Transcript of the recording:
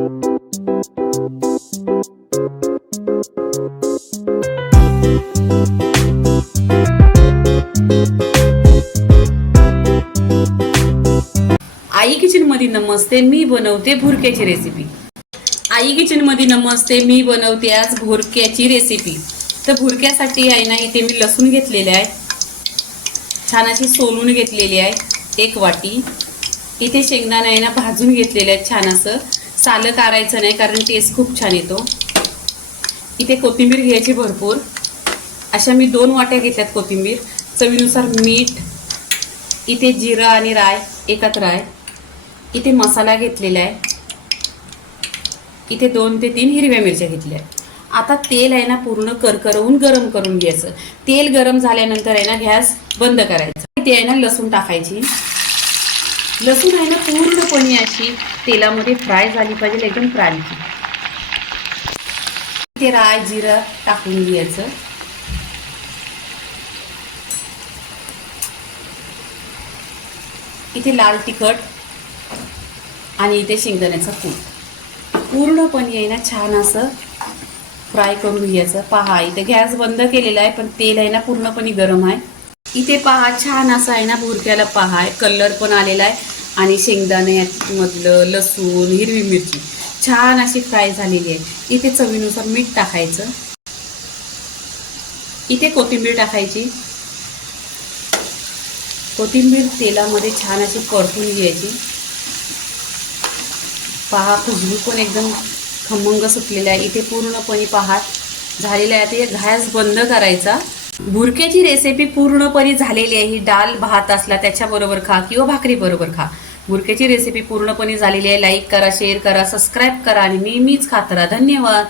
आई kitchen मध्ये नमस्ते, मी बनवते भुरक्याची recipe. आई kitchen मध्ये नमस्ते, मी बनवते आज भुरक्याची रेसिपी। तर भुरक्यासाठी आहे ना, इथे मी लसूण घेतलेले आहे, छान अशी सोलून घेतलेली आहे 1 वाटी। इथे शेंगदाणे आहे ना भाजून घेतलेले आहेत, छान असं सालं काढायचं नाही कारण टेस्ट खूप छान येतो। इथे कोथिंबीर घ्यायची भरपूर, अशा मी 2 वाट्या घेतल्यात कोथिंबीर। चवीनुसार मीठ, इथे जिरा आणि राय एकत्र आहे। इथे मसाला घेतलेला आहे, इथे 2 ते 3 हिरव्या मिरच्या घेतल्या आहेत। आता तेल आहे ना पूर्ण करकरवून गरम करून घ्यायचं। तेल गरम झाल्यानंतर आहे ना गॅस बंद करायचा। इथे आहे ना लसूण टाकायची। लसूण आहे ना पूर्णपणे अशी तेलामध्ये फ्राय झाली पाहिजे, एकदम क्रांची। इथे राय जिरं टाकून घ्यायचं। इथे लाल तिखट आणि इथे शेंगदाण्याचा कूट पूर्णपणे आहे ना छान असं फ्राय करून घ्यायचं। पहा इथे गॅस बंद केलेला आहे, पण तेल आहे ना पूर्णपणे गरम आहे। इथे पहा छान असं आहे ना भुरक्याला पहा कलर पण आलेला आहे आणि शेंगदाण्यामधलं लसूण हिरवी मिरची छान अशी फ्राय झालेली आहे। इथे चवीनुसार मीठ टाकायचं, इथे कोथिंबीर टाकायची। कोथिंबीर तेलामध्ये छान अशी परतून घ्यायची। पहा खुशबू पण एकदम खमंग सुटलेला आहे। इथे पूर्णपणे पहा झालेला आहे। ते गॅस बंद करायचा। भुरक्याची रेसिपी पूर्णपणे झालेली आहे। ही डाळ भात असला त्याच्याबरोबर खा किंवा भाकरी बरोबर खा। भुरक्याची रेसिपी पूर्णपणे झालेली आहे। लाईक करा, शेअर करा, सबस्क्राईब करा आणि नेहमीच खात राहा। धन्यवाद।